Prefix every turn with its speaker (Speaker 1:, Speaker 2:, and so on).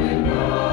Speaker 1: Hallelujah.